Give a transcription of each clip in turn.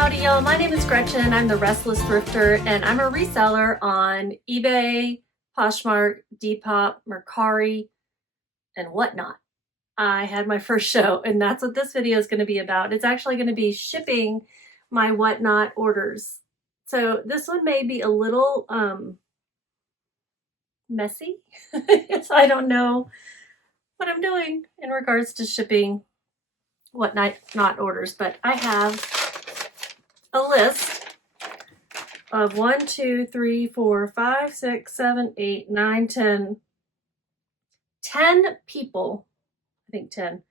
Howdy y'all, my name is Gretchen. I'm the Restless Thrifter and I'm a reseller on eBay, Poshmark, Depop, Mercari, and whatnot. I had my first show and that's what this video is going to be about. It's actually going to be shipping my whatnot orders. So this one may be a little messy. I don't know what I'm doing in regards to shipping whatnot orders, but I have a list of 1, 2, 3, 4, 5, 6, 7, 8, 9, 10 people, I think 10,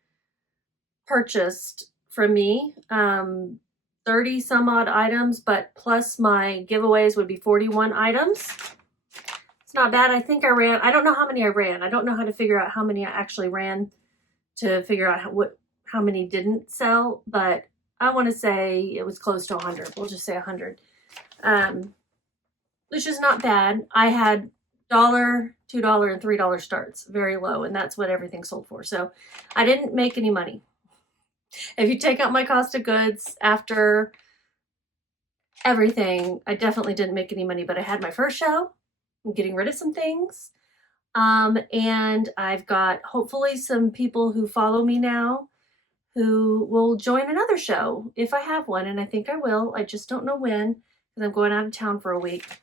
purchased from me. 30 some odd items, but plus my giveaways would be 41 items. It's not bad. I think I don't know how many I ran. I don't know how to figure out how many I actually ran to figure out how many didn't sell, but I want to say it was close to 100. We'll just say 100. Which is not bad. I had $1, $2, and $3 starts, very low, and that's what everything sold for. So I didn't make any money. If you take out my cost of goods after everything, I definitely didn't make any money, but I had my first show. I'm getting rid of some things. And I've got hopefully some people who follow me now who will join another show if I have one, and I think I will. I just don't know when because I'm going out of town for a week.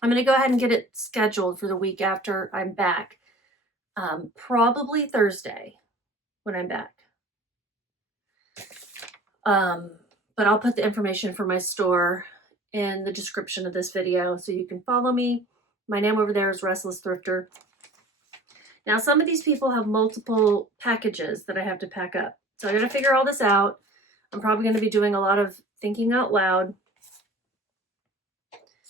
I'm going to go ahead and get it scheduled for the week after I'm back. Probably Thursday when I'm back. But I'll put the information for my store in the description of this video so you can follow me. My name over there is Restless Thrifter. Now, some of these people have multiple packages that I have to pack up. So I got to figure all this out. I'm probably going to be doing a lot of thinking out loud.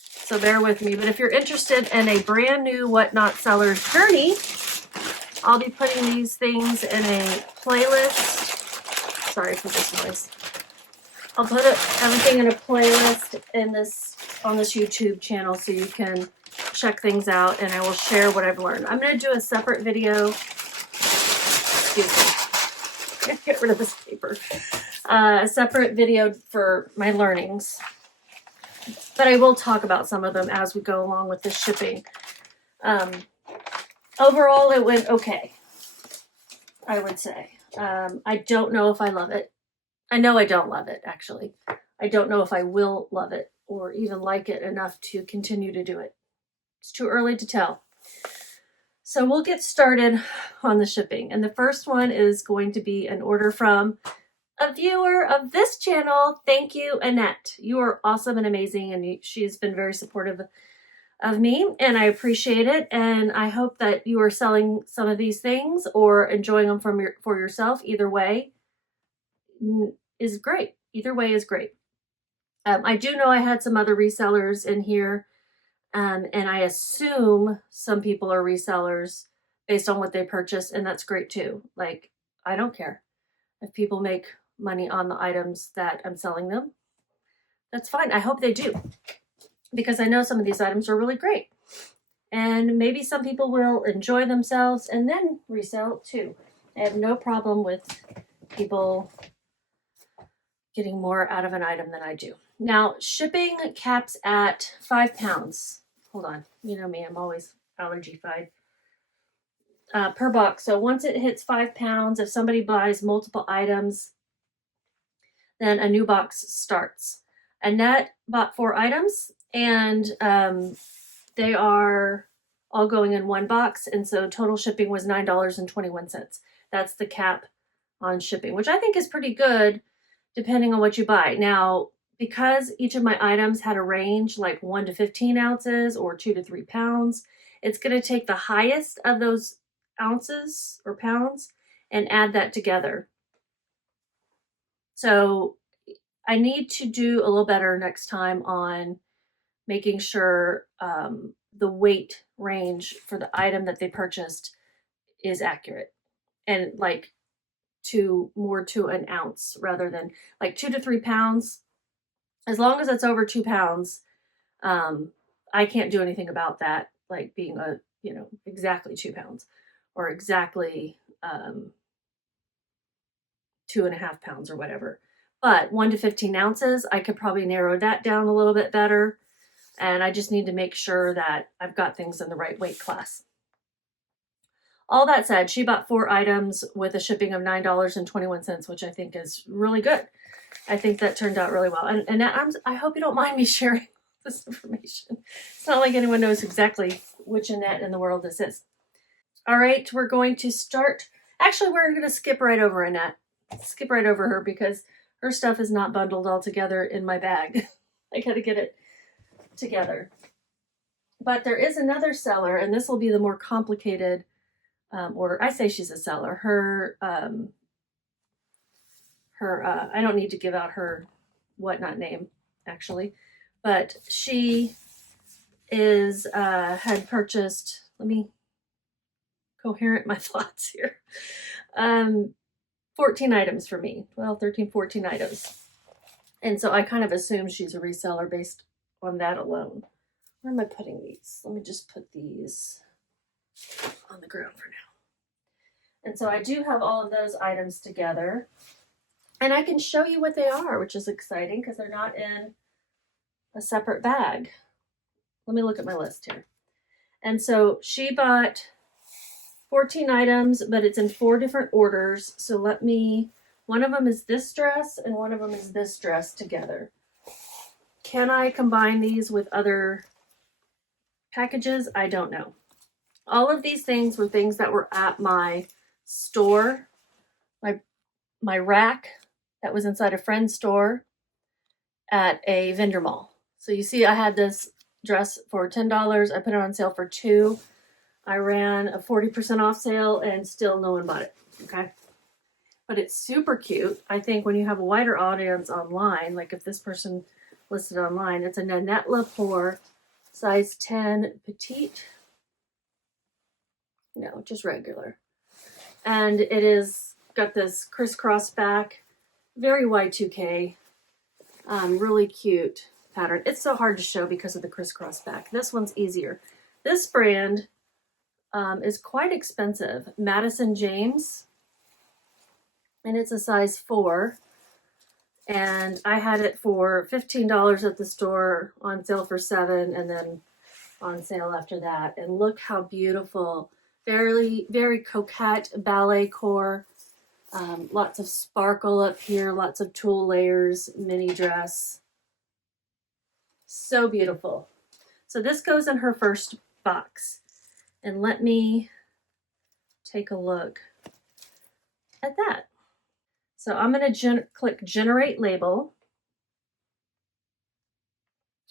So bear with me. But if you're interested in a brand new whatnot seller's journey, I'll be putting these things in a playlist. Sorry for this noise. I'll put everything in a playlist on this YouTube channel so you can check things out, and I will share what I've learned. I'm going to do a separate video. Excuse me. Get rid of this paper. A separate video for my learnings. But I will talk about some of them as we go along with the shipping. Overall, it went okay, I would say. I don't know if I love it. I know I don't love it, actually. I don't know if I will love it or even like it enough to continue to do it. It's too early to tell. So we'll get started on the shipping. And the first one is going to be an order from a viewer of this channel. Thank you, Annette. You are awesome and amazing, and she's been very supportive of me, and I appreciate it. And I hope that you are selling some of these things or enjoying them for yourself. Either way is great. Either way is great. I do know I had some other resellers in here, and I assume some people are resellers based on what they purchase, and that's great too. Like, I don't care if people make money on the items that I'm selling them. That's fine. I hope they do, because I know some of these items are really great. And maybe some people will enjoy themselves and then resell too. I have no problem with people getting more out of an item than I do. Now, shipping caps at 5 pounds. Hold on. You know me, I'm always allergy-fied. Per box. So once it hits 5 pounds, if somebody buys multiple items, then a new box starts. Annette bought 4 items, and they are all going in one box, and so total shipping was $9.21. That's the cap on shipping, which I think is pretty good depending on what you buy. Now, because each of my items had a range like 1 to 15 ounces or 2 to 3 pounds, it's going to take the highest of those ounces or pounds and add that together. So I need to do a little better next time on making sure the weight range for the item that they purchased is accurate and like more to an ounce rather than like 2 to 3 pounds. As long as it's over 2 pounds, I can't do anything about that, like being exactly 2 pounds or exactly 2.5 pounds or whatever. but 1 to 15 ounces, I could probably narrow that down a little bit better. And I just need to make sure that I've got things in the right weight class. All that said, she bought 4 items with a shipping of $9.21, which I think is really good. I think that turned out really well. And I hope you don't mind me sharing this information. It's not like anyone knows exactly which Annette in the world this is. All right, we're going to start. Actually, we're going to skip right over Annette. Skip right over her because her stuff is not bundled all together in my bag. I got to get it together. But there is another seller, and this will be the more complicated order. I say she's a seller. I don't need to give out her whatnot name, actually, but she is had purchased. Let me coherent my thoughts here. 14 items for me. 12, 13, 14 items. And so I kind of assume she's a reseller based on that alone. Where am I putting these? Let me just put these on the ground for now. And so I do have all of those items together. And I can show you what they are, which is exciting because they're not in a separate bag. Let me look at my list here. And so she bought 14 items, but it's in 4 different orders. So one of them is this dress and one of them is this dress together. Can I combine these with other packages? I don't know. All of these things were things that were at my store, my rack that was inside a friend's store at a vendor mall. So you see I had this dress for $10. I put it on sale for $2. I ran a 40% off sale and still no one bought it, okay? But it's super cute. I think when you have a wider audience online, like if this person listed online, it's a Nanette Lepore size 10 petite. No, just regular. And it is got this crisscross back, very Y2K, really cute pattern. It's so hard to show because of the crisscross back. This one's easier. This brand is quite expensive. Madison James, and it's a size 4. And I had it for $15 at the store, on sale for $7, and then on sale after that. And look how beautiful. Very, very coquette ballet core. Lots of sparkle up here, lots of tulle layers, mini dress. So beautiful. So this goes in her first box. And let me take a look at that. So I'm going to click Generate Label.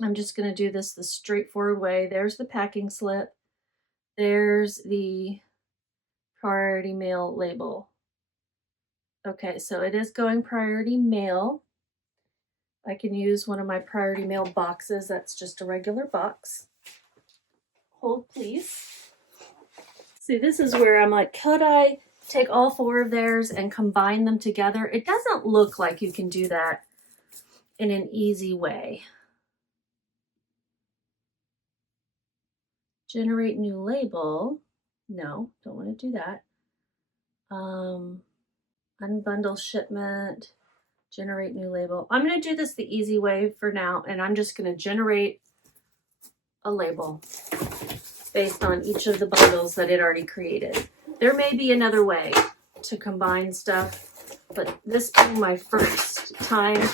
I'm just going to do this the straightforward way. There's the packing slip. There's the priority mail label. Okay, so it is going priority mail. I can use one of my priority mail boxes. That's just a regular box. Hold, please. See, this is where I'm like, could I take all 4 of theirs and combine them together? It doesn't look like you can do that in an easy way. Generate new label. No, don't want to do that. Unbundle shipment. Generate new label. I'm going to do this the easy way for now, and I'm just going to generate a label based on each of the bundles that it already created. There may be another way to combine stuff, but this being my first time,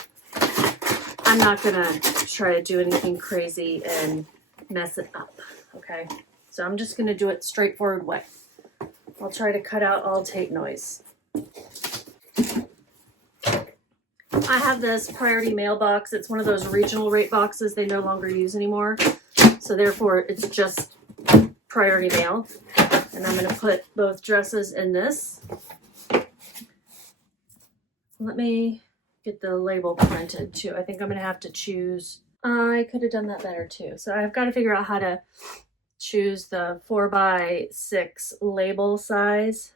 I'm not going to try to do anything crazy and mess it up, okay? So I'm just going to do it straightforward way. I'll try to cut out all tape noise. I have this priority mail box. It's one of those regional rate boxes they no longer use anymore. So therefore it's just priority mail. And I'm going to put both dresses in this. Let me get the label printed too. I think I'm going to have to choose. I could have done that better too. So I've got to figure out how to choose the 4x6 label size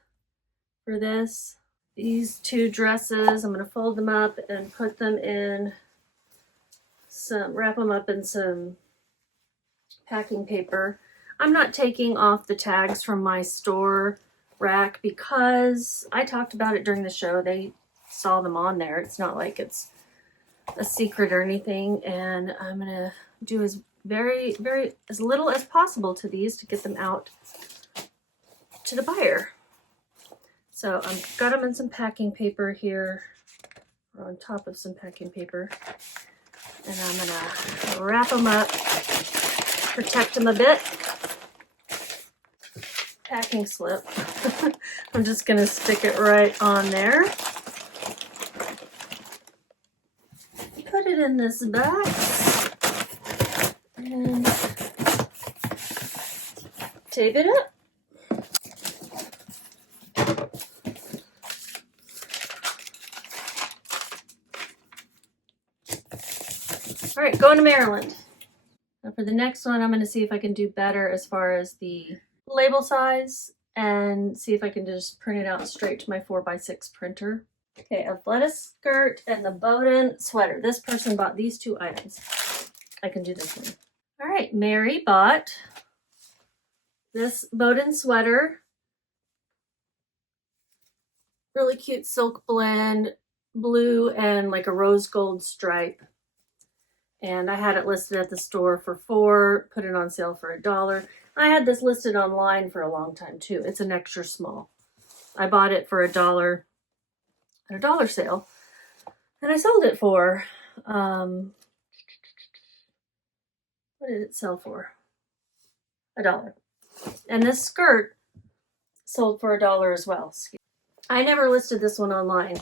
for this. These 2 dresses, I'm going to fold them up and put them in wrap them up in some packing paper. I'm not taking off the tags from my store rack because I talked about it during the show. They saw them on there. It's not like it's a secret or anything. And I'm gonna do as as little as possible to these to get them out to the buyer. So I've got them in some packing paper here, or on top of some packing paper. And I'm gonna wrap them up, protect them a bit. Packing slip. I'm just gonna stick it right on there. Put it in this box and tape it up. All right, going to Maryland. Now for the next one, I'm going to see if I can do better as far as the label size and see if I can just print it out straight to my 4x6 printer. Okay, Athleta skirt and the Bowden sweater. This person bought these 2 items. I can do this one. All right, Mary bought this Bowden sweater. Really cute silk blend, blue and like a rose gold stripe. And I had it listed at the store for $4, put it on sale for $1. I had this listed online for a long time too. It's an extra small. I bought it for $1 at a dollar sale. And I sold it for, what did it sell for? $1. And this skirt sold for $1 as well. I never listed this one online.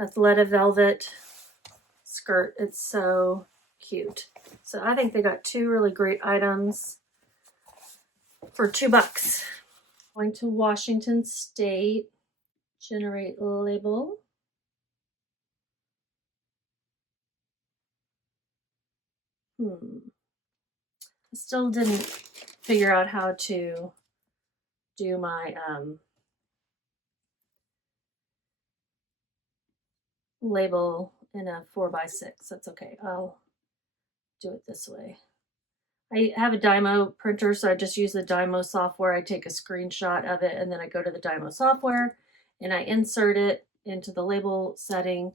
Athleta velvet skirt. It's so cute. So I think they got 2 really great items for $2. Going to Washington State. Generate label. I still didn't figure out how to do my label in a 4x6. That's okay. I'll do it this way. I have a Dymo printer, so I just use the Dymo software. I take a screenshot of it and then I go to the Dymo software and I insert it into the label setting.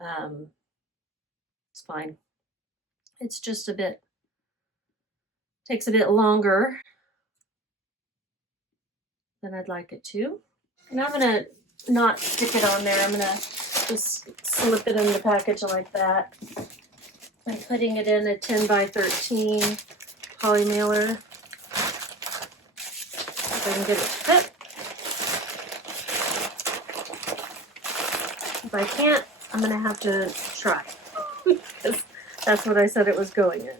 It's fine. It's just takes a bit longer than I'd like it to. And I'm gonna not stick it on there. I'm gonna just slip it in the package like that. I'm putting it in a 10x13 poly mailer. If I can get it to fit. If I can't, I'm gonna have to try. Because that's what I said it was going in.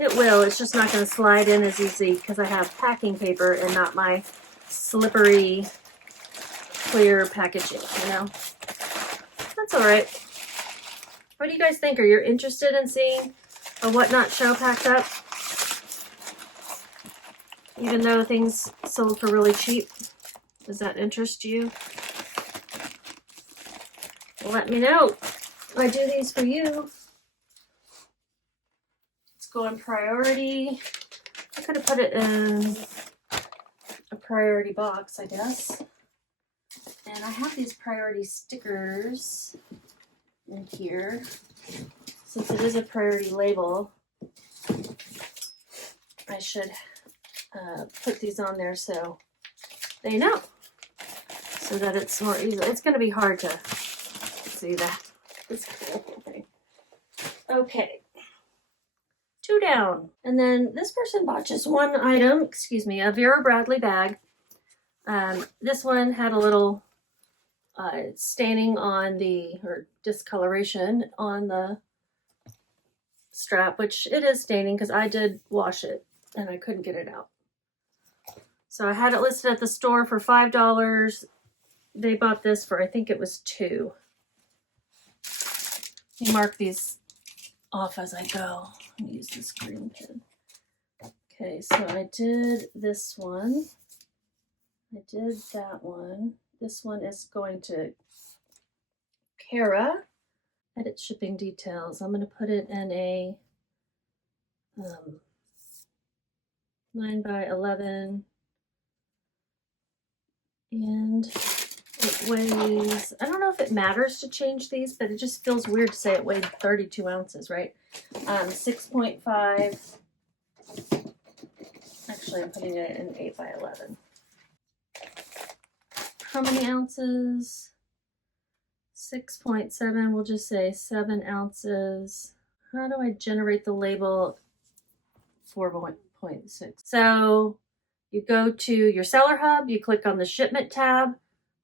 It will, it's just not gonna slide in as easy because I have packing paper and not my slippery clear packaging, you know? That's all right. What do you guys think? Are you interested in seeing a Whatnot show packed up? Even though things sold for really cheap? Does that interest you? Well, let me know. I do these for you. Let's go on priority. I could have put it in a priority box, I guess. And I have these priority stickers in here. Since it is a priority label, I should put these on there so they know. So that it's more easy. It's going to be hard to see that. It's cool. Okay. 2 down. And then this person bought just 1 item, excuse me, a Vera Bradley bag. This one had a little staining on or discoloration on the strap, which it is staining because I did wash it and I couldn't get it out. So I had it listed at the store for $5. They bought this for, I think it was $2. You mark these off as I go. I'm gonna use this green pen. Okay, so I did this one. I did that one. This one is going to Kara. Edit shipping details. I'm going to put it in a 9x11 And it weighs, I don't know if it matters to change these, but it just feels weird to say it weighed 32 ounces, right? 6.5. Actually, I'm putting it in 8 by 11. How many ounces? 6.7, we'll just say 7 ounces. How do I generate the label? 4.6. So you go to your seller hub, you click on the shipment tab,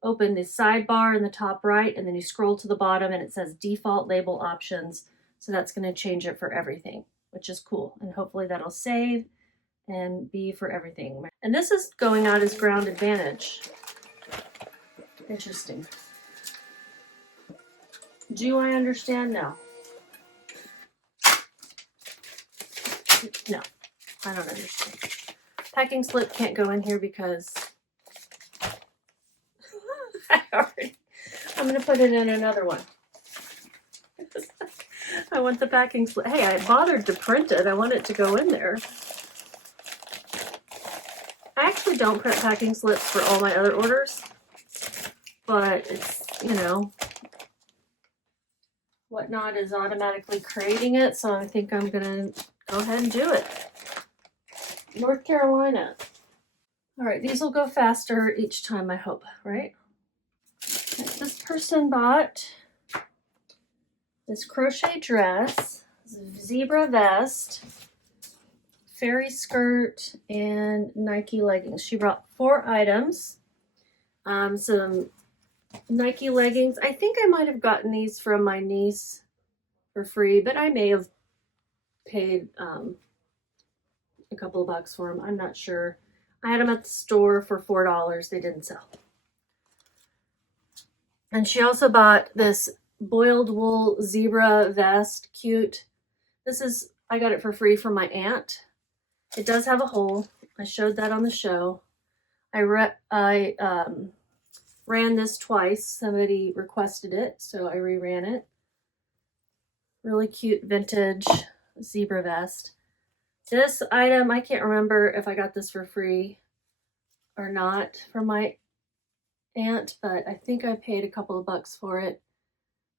open the sidebar in the top right, and then you scroll to the bottom and it says default label options. So that's going to change it for everything, which is cool. And hopefully that'll save and be for everything. And this is going out as ground advantage. Interesting. Do I understand? No. No, I don't understand. Packing slip can't go in here because I'm going to put it in another one. I want the packing slip. Hey, I bothered to print it. I want it to go in there. I actually don't print packing slips for all my other orders, but it's, you know, Whatnot is automatically creating it, so I think I'm going to go ahead and do it. North Carolina. All right, these will go faster each time, I hope, right? This person bought this crochet dress, zebra vest, fairy skirt, and Nike leggings. She brought 4 items. Some Nike leggings. I think I might have gotten these from my niece for free, but I may have paid a couple of bucks for them. I'm not sure. I had them at the store for $4. They didn't sell. And she also bought this boiled wool zebra vest. Cute. This is, I got it for free from my aunt. It does have a hole. I showed that on the show. I ran this twice. Somebody requested it, so I reran it. Really cute vintage zebra vest. This item, I can't remember if I got this for free or not from my aunt, but I think I paid a couple of bucks for it.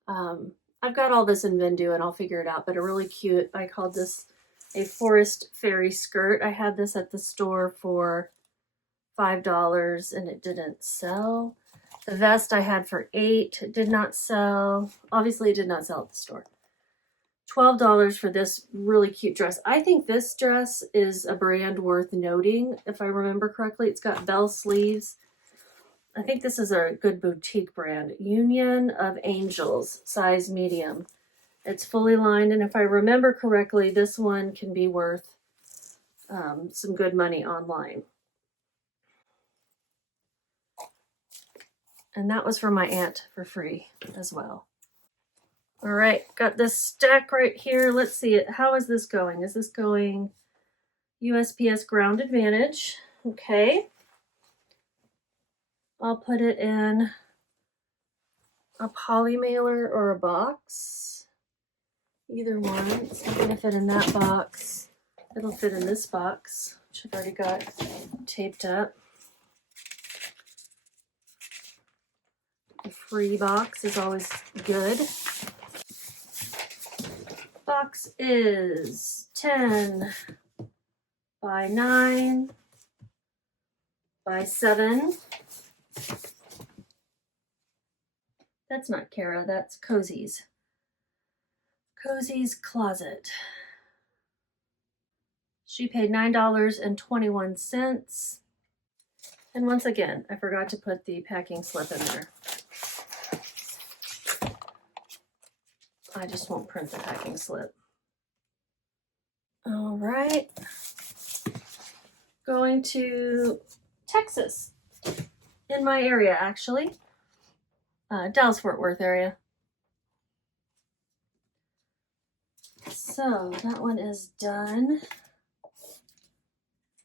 I've got all this in Vendoo and I'll figure it out, but a really cute, I called this a forest fairy skirt. I had this at the store for $5 and it didn't sell. The vest I had for $8, it did not sell. Obviously it did not sell at the store. $12 for this really cute dress. I think this dress is a brand worth noting, if I remember correctly. It's got bell sleeves. I think this is a good boutique brand. Union of Angels, size medium. It's fully lined, and if I remember correctly, this one can be worth some good money online. And that was from my aunt for free as well. All right, got this stack right here. Let's see it. How is this going? Is this going USPS Ground Advantage? Okay. I'll put it in a poly mailer or a box. Either one. It's not gonna fit in that box. It'll fit in this box, which I've already got taped up. A free box is always good. Box is 10 by 9 by 7. That's not Kara, that's Cozy's. Cozy's Closet. She paid $9.21. And once again, I forgot to put the packing slip in there. I just won't print the packing slip. All right. Going to Texas. In my area, actually. Dallas-Fort Worth area. So that one is done.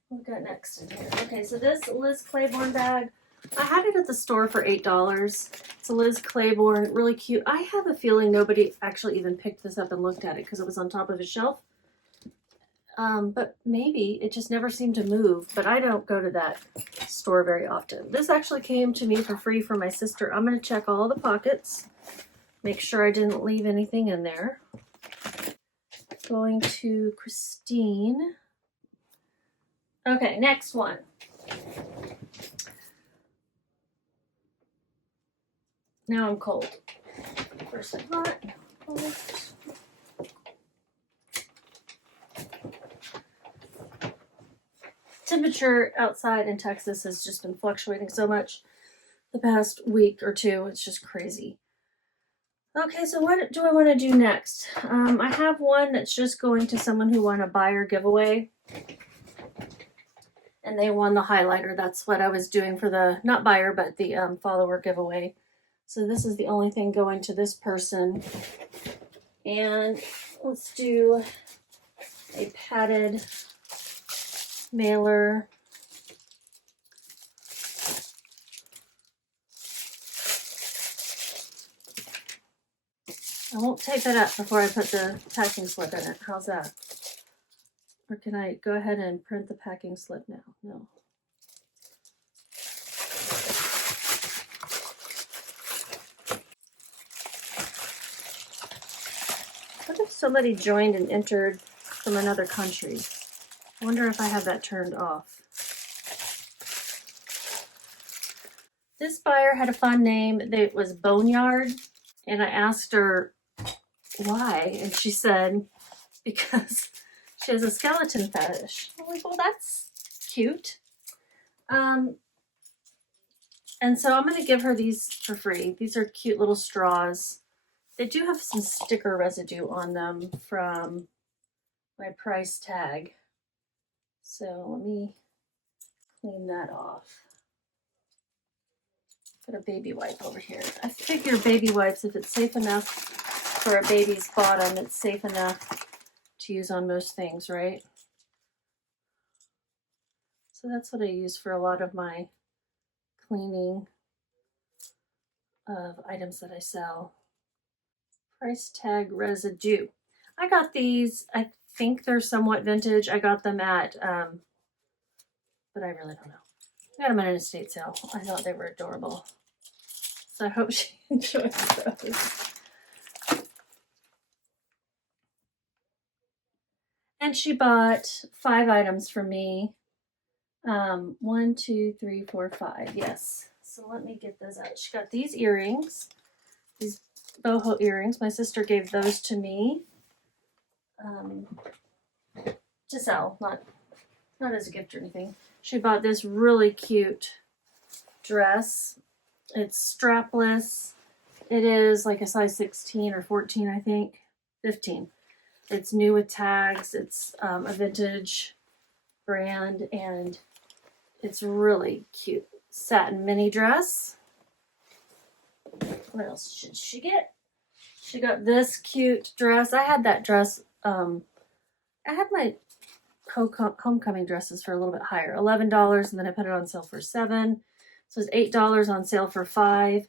What we got next in here? Okay, so this Liz Claiborne bag, I had it at the store for $8. It's a Liz Claiborne, really cute. I have a feeling nobody actually even picked this up and looked at it because it was on top of a shelf. but maybe it just never seemed to move, but I don't go to that store very often. This actually came to me for free from my sister. I'm going to check all the pockets, make sure I didn't leave anything in there. Going to Christine. Okay, next one. Now I'm cold. First I'm hot, now I'm cold. Temperature outside in Texas has just been fluctuating so much the past week or two. It's just crazy. Okay, so what do I want to do next? I have one that's just going to someone who won a buyer giveaway. And they won the highlighter. That's what I was doing for the, not buyer, but the follower giveaway. So this is the only thing going to this person. And let's do a padded mailer. I won't tape it up before I put the packing slip in it. How's that? Or can I go ahead and print the packing slip now? No. What if somebody joined and entered from another country? I wonder if I have that turned off. This buyer had a fun name. It was Boneyard. And I asked her why. And she said, because she has a skeleton fetish. I'm like, well, that's cute. And so I'm going to give her these for free. These are cute little straws. They do have some sticker residue on them from my price tag. So let me clean that off. Put a baby wipe over here. I figure baby wipes, if it's safe enough for a baby's bottom, it's safe enough to use on most things, right? So that's what I use for a lot of my cleaning of items that I sell. Price tag residue. I got these, I think they're somewhat vintage. I got them at, but I really don't know. I got them at an estate sale. I thought they were adorable. So I hope she enjoys those. And she bought 5 items from me. 1, 2, 3, 4, 5. Yes. So let me get those out. She got these earrings, these boho earrings. My sister gave those to me to sell, not as a gift or anything. She bought this really cute dress. It's strapless. It is like a size 16 or 14, I think. 15. It's new with tags. It's a vintage brand, and it's really cute. Satin mini dress. What else should she get? She got this cute dress. I had that dress. I had my homecoming dresses for a little bit higher, $11, and then I put it on sale for $7. So it's $8 on sale for $5,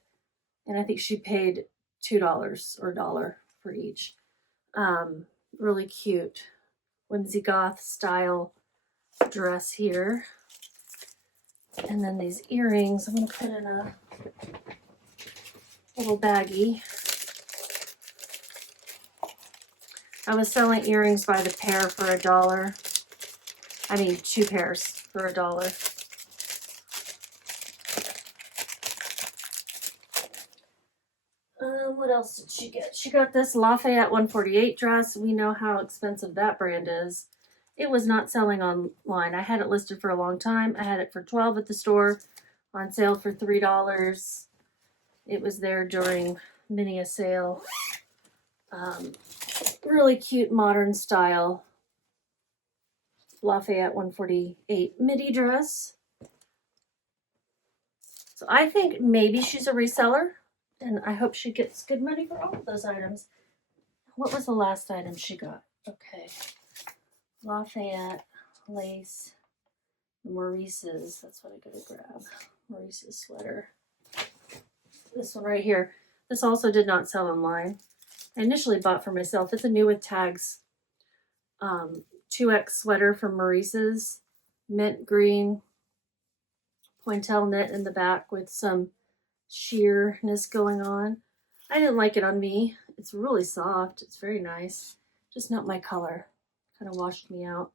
and I think she paid $2 or $1 for each. Really cute whimsy goth style dress here. And then these earrings, I'm going to put in a little baggie. I was selling earrings by the pair for $1. I mean, 2 pairs for $1. What else did she get? She got this Lafayette 148 dress. We know how expensive that brand is. It was not selling online. I had it listed for a long time. I had it for $12 at the store, on sale for $3. It was there during many a sale. Really cute modern style Lafayette 148 midi dress. So I think maybe she's a reseller, and I hope she gets good money for all of those items. What was the last item she got? Okay. Lafayette lace, Maurice's. That's what I gotta grab. Maurice's sweater. This one right here. This also did not sell online. I initially bought for myself. It's a new with tags 2X sweater from Maurice's, mint green pointelle knit in the back with some sheerness going on. I didn't like it on me. It's really soft. It's very nice. Just not my color. Kind of washed me out.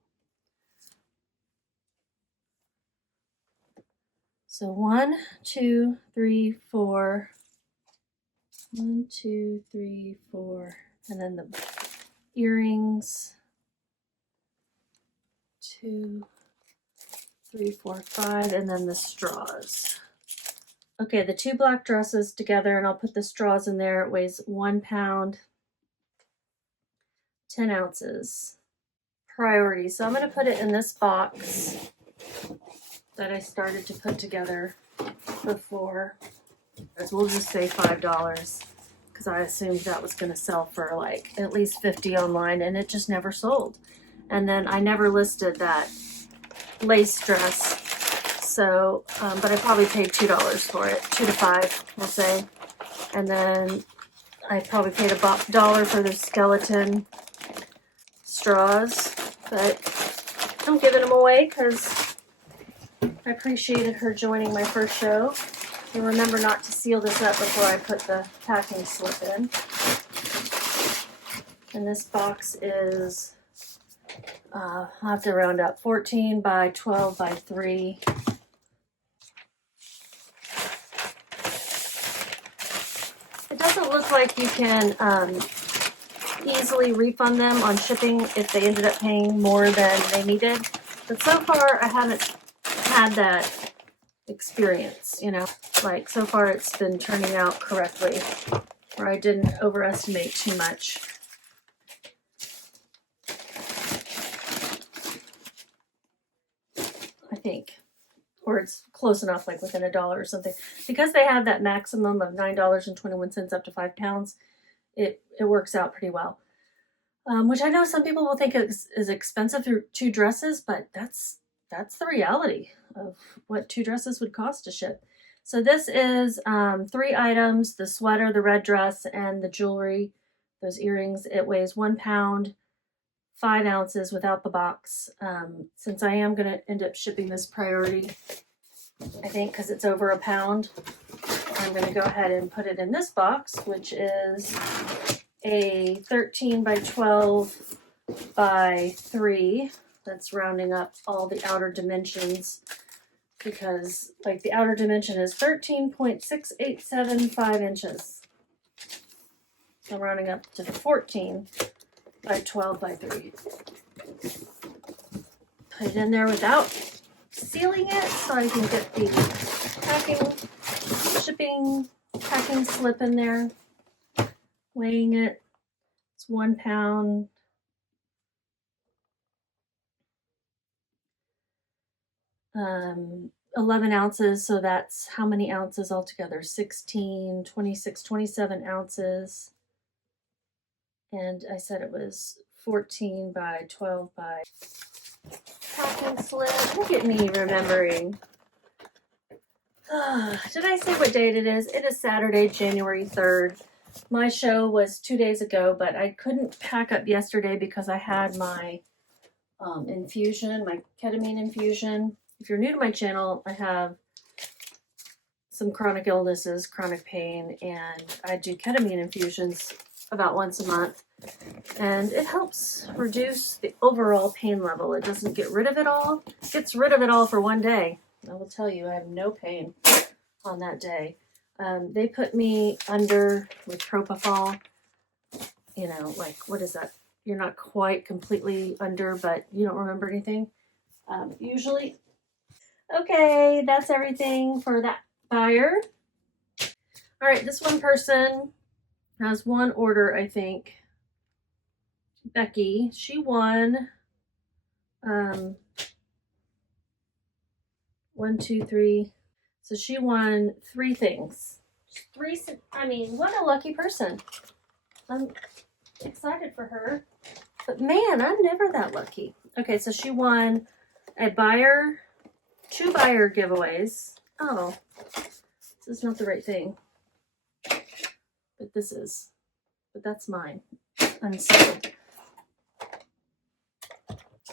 So 1, 2, 3, 4. 1, 2, 3, 4. And then the earrings. 2, 3, 4, 5. And then the straws. Okay, the 2 black dresses together, and I'll put the straws in there. It weighs 1 pound, 10 ounces. Priority. So I'm going to put it in this box that I started to put together before. As we'll just say $5, because I assumed that was going to sell for like at least $50 online, and it just never sold. And then I never listed that lace dress. So, but I probably paid $2 for it, $2 to $5, we'll say. And then I probably paid $1 for the skeleton straws, but I'm giving them away because I appreciated her joining my first show. And remember not to seal this up before I put the packing slip in. And this box is, I'll have to round up, 14 by 12 by 3. It doesn't look like you can easily refund them on shipping if they ended up paying more than they needed. But so far, I haven't had that experience, you know. Like, so far it's been turning out correctly, where I didn't overestimate too much. I think. Or it's close enough, like within $1 or something. Because they have that maximum of $9.21 up to 5 pounds, it works out pretty well. Which I know some people will think is expensive for 2 dresses, but that's the reality of what 2 dresses would cost to ship. So this is 3 items: the sweater, the red dress, and the jewelry, those earrings. It weighs 1 pound, 5 ounces without the box. Since I am going to end up shipping this priority, I think, because it's over a pound, I'm going to go ahead and put it in this box, which is a 13 by 12 by 3. That's rounding up all the outer dimensions, because like the outer dimension is 13.6875 inches. So I'm rounding up to 14 by 12 by 3. Put it in there without sealing it so I can get the shipping packing slip in there. Weighing it, it's 1 pound. 11 ounces, so that's how many ounces altogether? 16, 26, 27 ounces. And I said it was 14 by 12 by packing slip. Look at me remembering. Did I say what date it is? It is Saturday, January 3rd. My show was 2 days ago, but I couldn't pack up yesterday because I had my infusion, my ketamine infusion. If you're new to my channel, I have some chronic illnesses, chronic pain, and I do ketamine infusions about once a month. And it helps reduce the overall pain level. It doesn't get rid of it all. It gets rid of it all for one day. I will tell you, I have no pain on that day. They put me under with propofol. You know, like, what is that? You're not quite completely under, but you don't remember anything. Usually. Okay, that's everything for that buyer. All right, this one person has one order, I think. Becky, she won 1, 2, 3. So she won 3 things. I mean, what a lucky person. I'm excited for her. But man, I'm never that lucky. Okay, so she won a buyer, 2 buyer giveaways. Oh, this is not the right thing. But this is. But that's mine. Unsealed.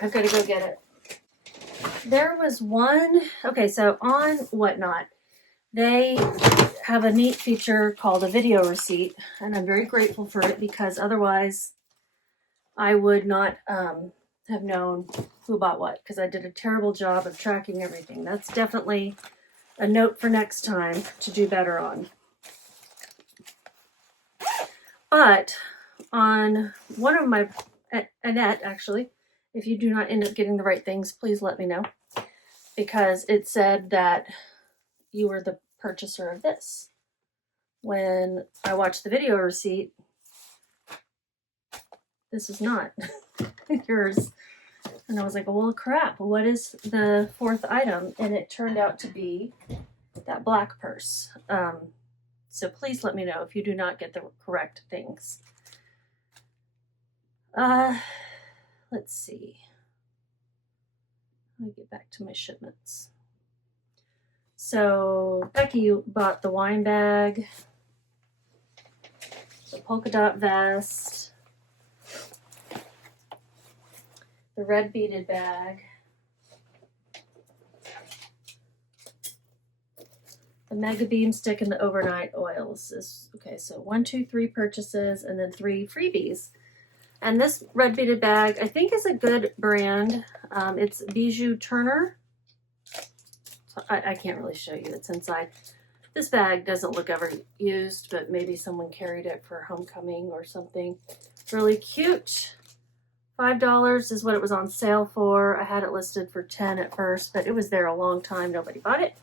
I've got to go get it. There was one, okay, so on Whatnot, they have a neat feature called a video receipt, and I'm very grateful for it because otherwise I would not have known who bought what, because I did a terrible job of tracking everything. That's definitely a note for next time to do better on. But on one of my, Annette actually, if you do not end up getting the right things, please let me know, because it said that you were the purchaser of this. When I watched the video receipt, this is not yours. And I was like, well, crap, what is the fourth item? And it turned out to be that black purse. So please let me know if you do not get the correct things. Let's see. Let me get back to my shipments. So Becky bought the wine bag, the polka dot vest, the red beaded bag, the mega beam stick, and the overnight oils. Okay, so 1, 2, 3 purchases and then 3 freebies. And this red beaded bag, I think, is a good brand. It's Bijou Turner. I can't really show you. It's inside. This bag doesn't look ever used, but maybe someone carried it for homecoming or something. Really cute. $5 is what it was on sale for. I had it listed for $10 at first, but it was there a long time. Nobody bought it.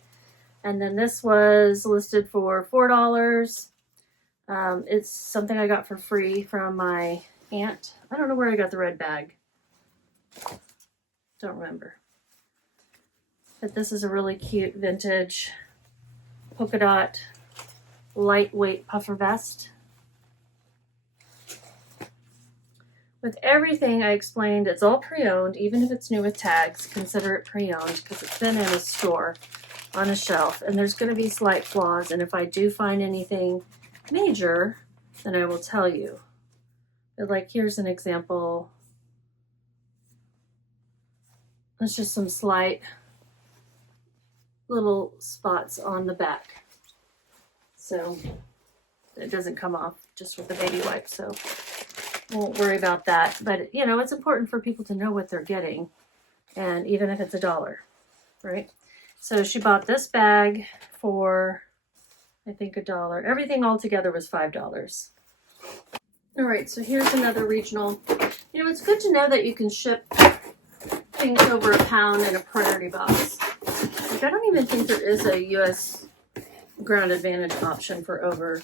And then this was listed for $4. It's something I got for free from my aunt. I don't know where I got the red bag. Don't remember. But this is a really cute vintage polka dot lightweight puffer vest. With everything I explained, it's all pre-owned. Even if it's new with tags, consider it pre-owned because it's been in a store on a shelf, and there's going to be slight flaws, and if I do find anything major, then I will tell you. But like, here's an example. It's just some slight little spots on the back, so it doesn't come off just with the baby wipe, so won't worry about that. But you know, it's important for people to know what they're getting, and even if it's $1, right? So she bought this bag for, I think, $1. Everything all together was $5. All right, so here's another regional. You know, it's good to know that you can ship things over a pound in a priority box. Like, I don't even think there is a US Ground Advantage option for over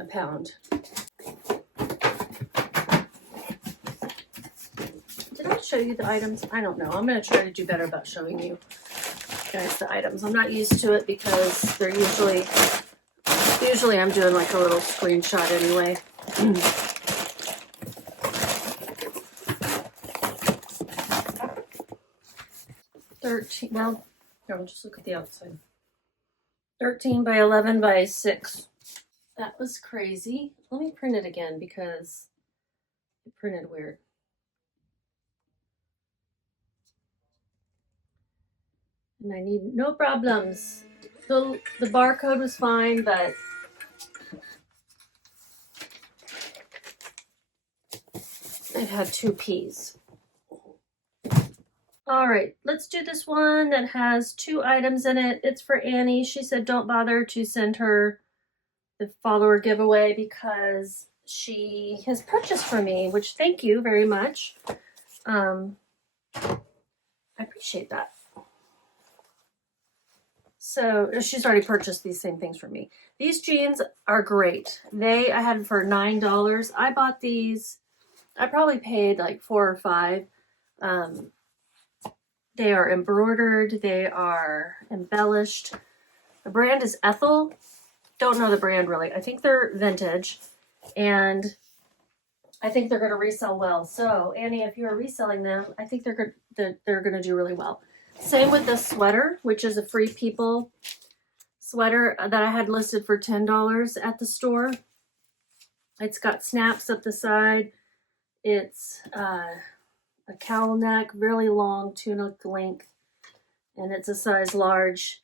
a pound. Did I show you the items? I don't know. I'm going to try to do better about showing you guys the items. I'm not used to it because they're usually I'm doing like a little screenshot anyway. 13, well, here, I'll just look at the outside. 13 by 11 by 6. That was crazy. Let me print it again because it printed weird. And I need no problems. The barcode was fine, but it had 2 P's. All right, let's do this one that has 2 items in it. It's for Annie. She said don't bother to send her the follower giveaway because she has purchased from me, which thank you very much. I appreciate that. So she's already purchased these same things from me. These jeans are great. I had them for $9. I bought these. I probably paid like $4 or $5. They are embroidered. They are embellished. The brand is Ethel. Don't know the brand really. I think they're vintage, and I think they're going to resell well. So Annie, if you're reselling them, I think they're going to do really well. Same with this sweater, which is a Free People sweater that I had listed for $10 at the store. It's got snaps up the side. It's a cowl neck, really long tunic length, and it's a size large.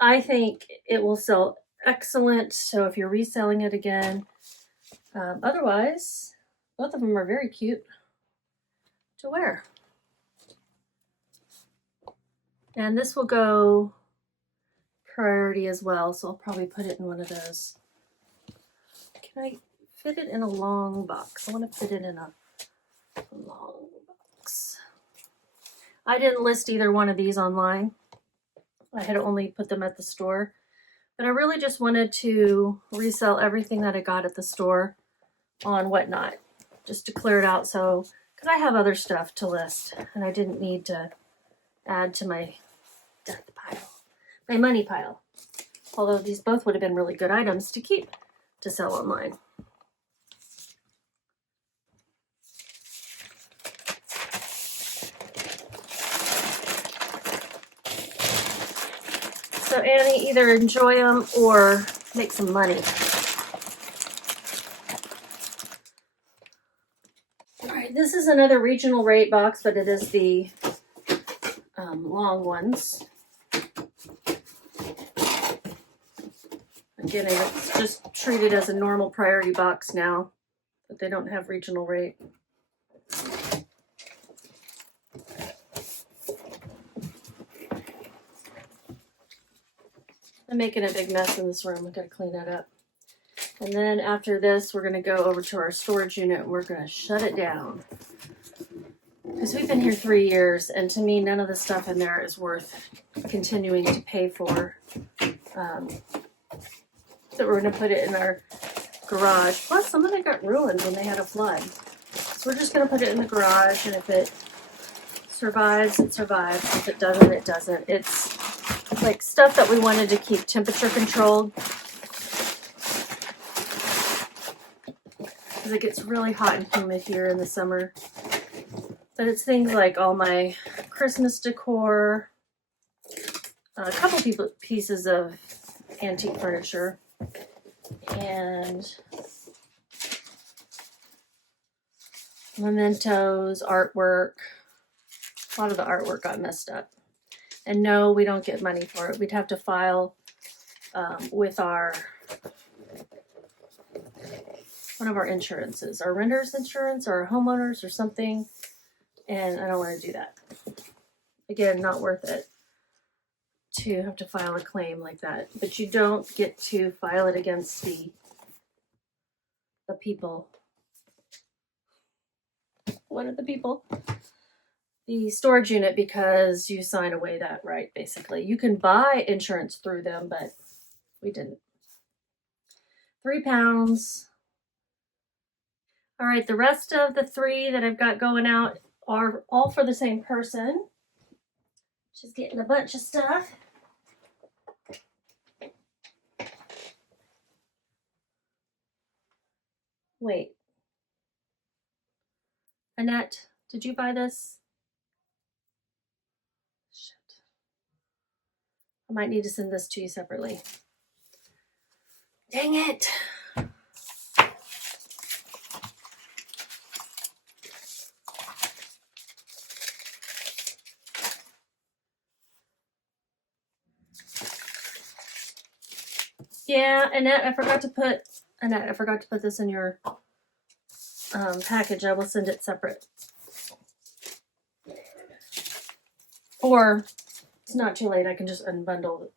I think it will sell excellent, so if you're reselling it again, otherwise, both of them are very cute to wear. And this will go priority as well, so I'll probably put it in one of those. Can I fit it in a long box? I want to fit it in a long box. I didn't list either one of these online. I had only put them at the store, but I really just wanted to resell everything that I got at the store on Whatnot, just to clear it out. So, because I have other stuff to list, and I didn't need to add to my death pile, my money pile. Although these both would have been really good items to keep to sell online. So Annie, either enjoy them or make some money. All right, this is another regional rate box, but it is the long ones. Again, it's just treated as a normal priority box now, but they don't have regional rate. I'm making a big mess in this room. I've got to clean that up. And then after this, we're going to go over to our storage unit and we're going to shut it down. Because we've been here 3 years, and to me, none of the stuff in there is worth continuing to pay for. So we're going to put it in our garage. Plus, some of it got ruined when they had a flood. So we're just going to put it in the garage, and if it survives, it survives. If it doesn't, it doesn't. It's like stuff that we wanted to keep temperature controlled. Because it gets really hot and humid here in the summer. But it's things like all my Christmas decor, a couple pieces of antique furniture, and mementos, artwork. A lot of the artwork got messed up. And no, we don't get money for it. We'd have to file with one of our insurances, our renter's insurance or our homeowners or something. And I don't want to do that. Again, not worth it to have to file a claim like that. But you don't get to file it against the people. What are the people? The storage unit, because you sign away that right, basically. You can buy insurance through them, but we didn't. 3 pounds. All right, the rest of the 3 that I've got going out are all for the same person. She's getting a bunch of stuff. Wait. Annette, did you buy this? Shit. I might need to send this to you separately. Dang it. Yeah, Annette, I forgot to put this in your package. I will send it separate. Or it's not too late. I can just unbox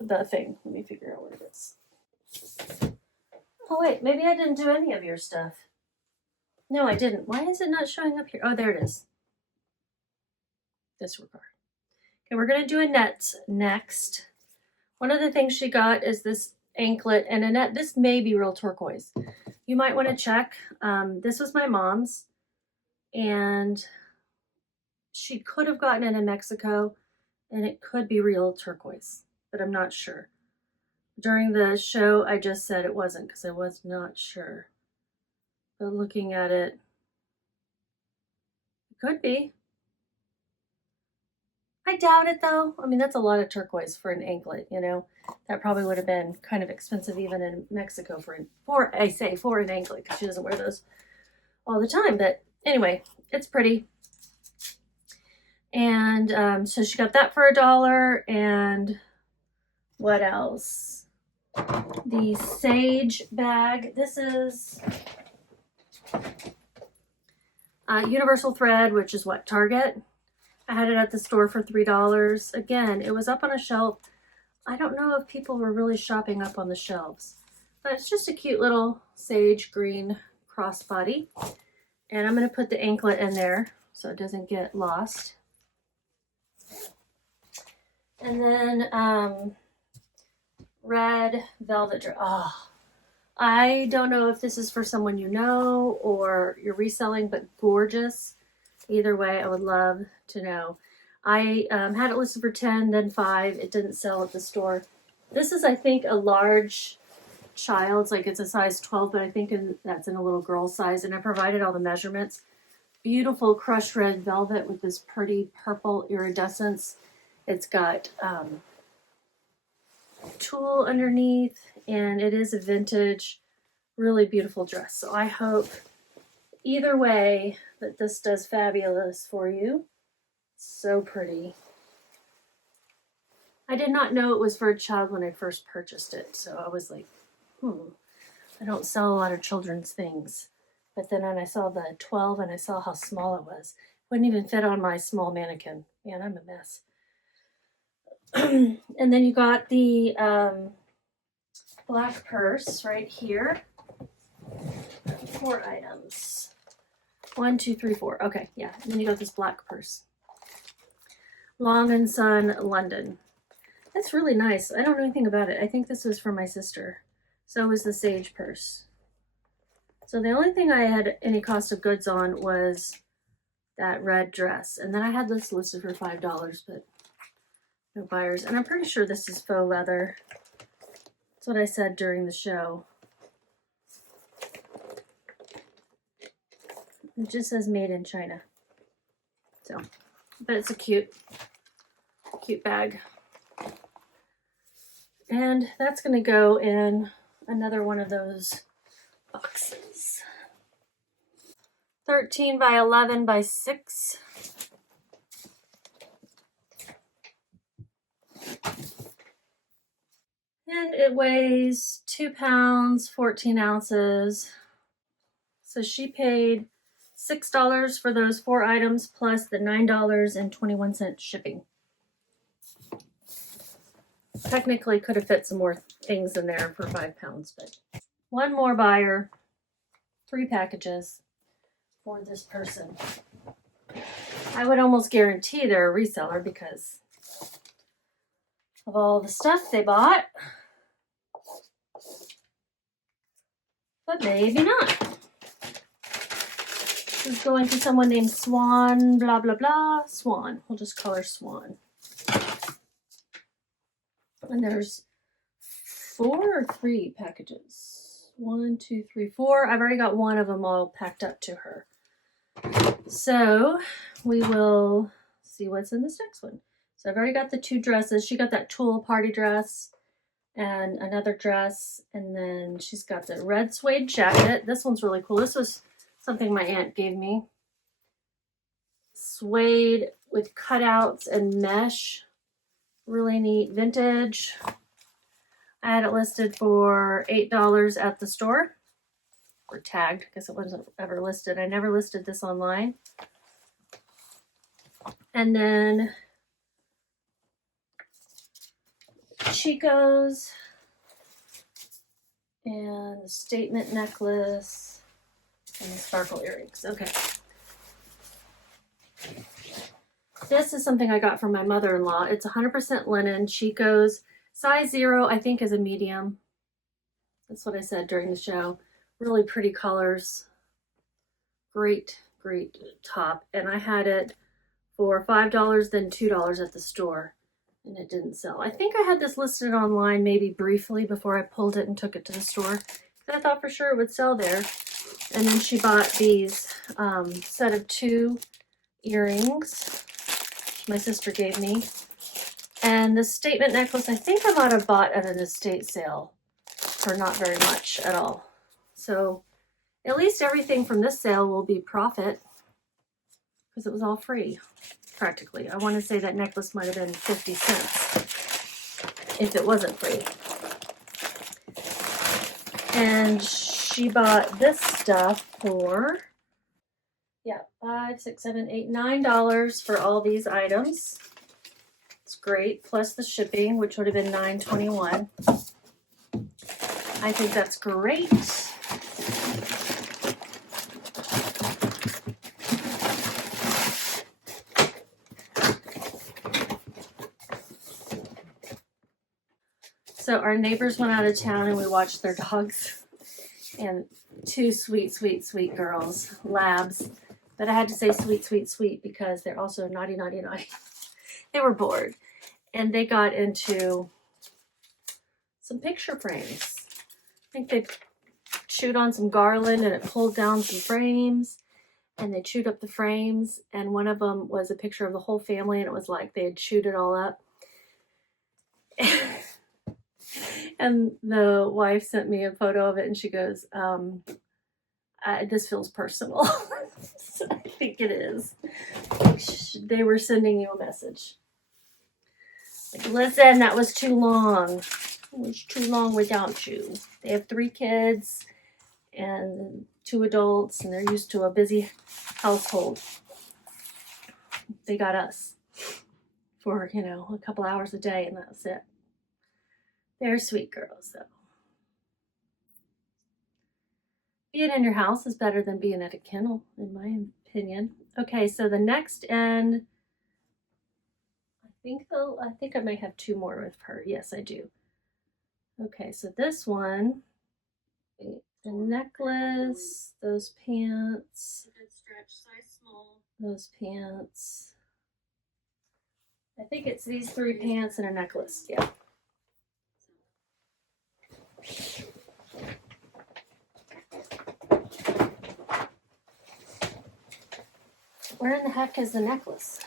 the thing. Let me figure out what it is. Oh wait, maybe I didn't do any of your stuff. No, I didn't. Why is it not showing up here? Oh, there it is. Disregard. Okay, we're gonna do Annette's next. One of the things she got is this anklet, and Annette, this may be real turquoise. You might want to check. This was my mom's, and she could have gotten it in Mexico, and it could be real turquoise, but I'm not sure. During the show, I just said it wasn't because I was not sure. But looking at it, it could be. I doubt it though. I mean, that's a lot of turquoise for an anklet, you know. That probably would have been kind of expensive even in Mexico for an anklet, because she doesn't wear those all the time. But Anyway, it's pretty. And so she got that for $1. And what else? The sage bag. This is universal thread, which is what, Target? I had it at the store for $3. Again, it was up on a shelf. I don't know if people were really shopping up on the shelves, but it's just a cute little sage green crossbody. And I'm going to put the anklet in there so it doesn't get lost. And then red velvet dress. Oh, I don't know if this is for someone you know or you're reselling, but gorgeous. Either way, I would love to know. I had it listed for 10, then 5. It didn't sell at the store. This is, I think, a large child's, like it's a size 12, but I think that's in a little girl size. And I provided all the measurements. Beautiful crushed red velvet with this pretty purple iridescence. It's got tulle underneath, and it is a vintage, really beautiful dress. So I hope either way that this does fabulous for you. So pretty. I did not know it was for a child when I first purchased it, so I was like, I don't sell a lot of children's things. But then when I saw the 12 and I saw how small it was, it wouldn't even fit on my small mannequin. Man, I'm a mess. And then you got the black purse right here. 4 items. 1, 2, 3, 4. Okay, yeah. And then you got this black purse. Long & Son, London. That's really nice. I don't know anything about it. I think this was for my sister. So was the sage purse. So the only thing I had any cost of goods on was that red dress. And then I had this listed for $5, but no buyers. And I'm pretty sure this is faux leather. That's what I said during the show. It just says made in China. So, but it's a cute bag. And that's going to go in another one of those boxes. 13 by 11 by 6. And it weighs 2 pounds, 14 ounces. So she paid $6 for those 4 items plus the $9.21 shipping. Technically could have fit some more things in there for 5 pounds, but one more buyer, 3 packages for this person. I would almost guarantee they're a reseller because of all the stuff they bought, but maybe not. This is going to someone named Swan, blah, blah, blah. Swan. We'll just call her Swan. And there's 4 or 3 packages. 1, 2, 3, 4. I've already got one of them all packed up to her. So we will see what's in this next one. So I've already got the 2 dresses. She got that tulle party dress and another dress. And then she's got the red suede jacket. This one's really cool. This was something my aunt gave me. Suede with cutouts and mesh. Really neat, vintage. I had it listed for $8 at the store, or tagged because it wasn't ever listed. I never listed this online. And then Chico's and the statement necklace and the sparkle earrings. Okay. This is something I got from my mother-in-law. It's 100% linen, Chico's. Size 0, I think, is a medium. That's what I said during the show. Really pretty colors. Great, great top. And I had it for $5, then $2 at the store. And it didn't sell. I think I had this listed online maybe briefly before I pulled it and took it to the store. I thought for sure it would sell there. And then she bought these set of 2 earrings my sister gave me. And the statement necklace, I think I might have bought at an estate sale for not very much at all. So at least everything from this sale will be profit. because it was all free, practically. I want to say that necklace might have been 50 cents if it wasn't free. And she bought this stuff for, yeah, $5, $6, $7, $8, $9 for all these items. It's great, plus the shipping, which would have been $9.21. I think that's great. So our neighbors went out of town and we watched their dogs, and two sweet, sweet, sweet girls, labs. But I had to say sweet, sweet, sweet because they're also naughty, naughty, naughty. They were bored and they got into some picture frames. I think they chewed on some garland and it pulled down some frames, and they chewed up the frames, and one of them was a picture of the whole family, and it was like they had chewed it all up. And the wife sent me a photo of it, and she goes, this feels personal. So I think it is. They were sending you a message. Like, listen, that was too long. It was too long without you. They have 3 kids and 2 adults, and they're used to a busy household. They got us for, you know, a couple hours a day, and that's it. They're sweet girls, though. Being in your house is better than being at a kennel, in my opinion. Okay, so the next end, I think I may have 2 more with her. Yes, I do. Okay, so this one, the necklace, those pants, those pants. I think it's these 3 pants and a necklace. Yeah. Where in the heck is the necklace?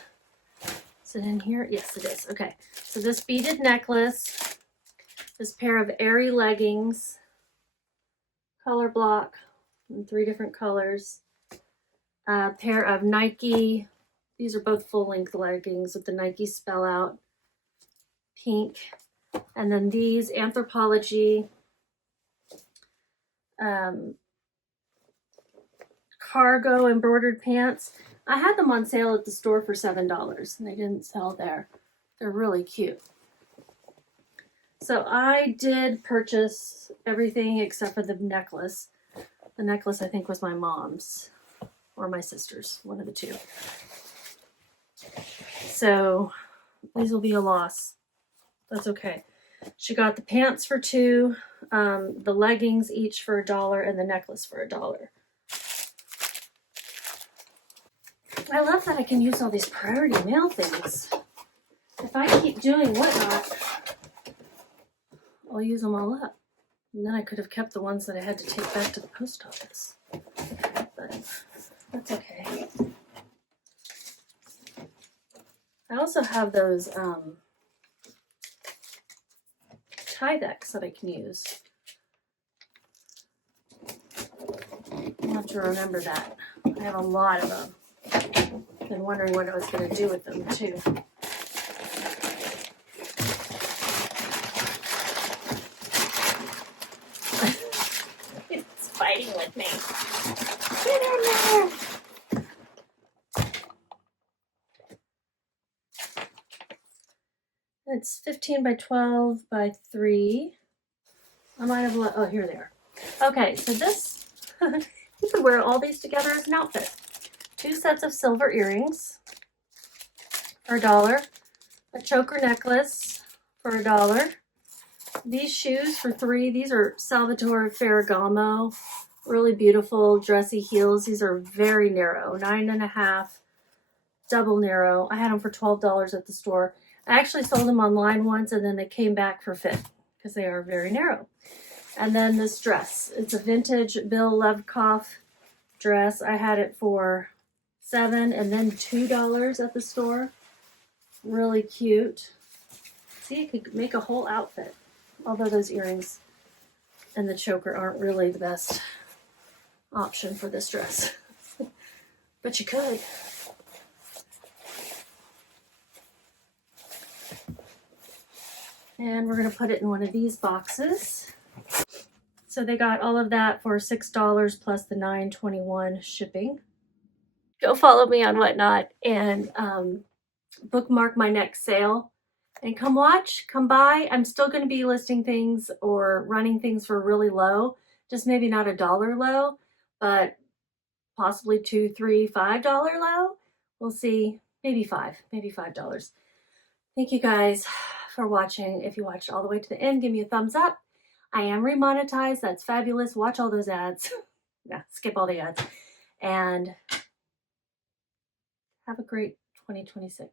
Is it in here? Yes, it is. Okay. So this beaded necklace, this pair of airy leggings, color block in 3 different colors, a pair of Nike, these are both full-length leggings with the Nike spell out, pink, and then these Anthropologie cargo embroidered pants. I had them on sale at the store for $7 and they didn't sell there. They're really cute. So I did purchase everything except for the necklace. The necklace I think was my mom's or my sister's, one of the 2. So these will be a loss. That's okay. She got the pants for $2, the leggings each for $1, and the necklace for $1. I love that I can use all these priority mail things. If I keep doing whatnot, I'll use them all up. And then I could have kept the ones that I had to take back to the post office. But that's okay. I also have those Tyveks that I can use. I'll have to remember that. I have a lot of them. I've been wondering what I was going to do with them too. It's fighting with me. Get in there! It's 15 by 12 by 3. I might have let, oh, here they are. Okay, so this, you could wear all these together as an outfit. 2 sets of silver earrings for $1. A choker necklace for $1. These shoes for $3. These are Salvatore Ferragamo. Really beautiful dressy heels. These are very narrow, 9.5, double narrow. I had them for $12 at the store. I actually sold them online once and then they came back for fit because they are very narrow. And then this dress. It's a vintage Bill Levkoff dress. I had it for $7 and then $2 at the store. Really cute. See, you could make a whole outfit. Although those earrings and the choker aren't really the best option for this dress. But you could. And we're gonna put it in one of these boxes. So they got all of that for $6 plus the $9.21 shipping. Go follow me on Whatnot and bookmark my next sale. And come watch, come buy. I'm still going to be listing things or running things for really low, just maybe not $1 low, but possibly $2, $3, $5 low. We'll see, maybe $5. Thank you guys for watching. If you watched all the way to the end, give me a thumbs up. I am remonetized. That's fabulous. Watch all those ads. Yeah, skip all the ads. And have a great 2026.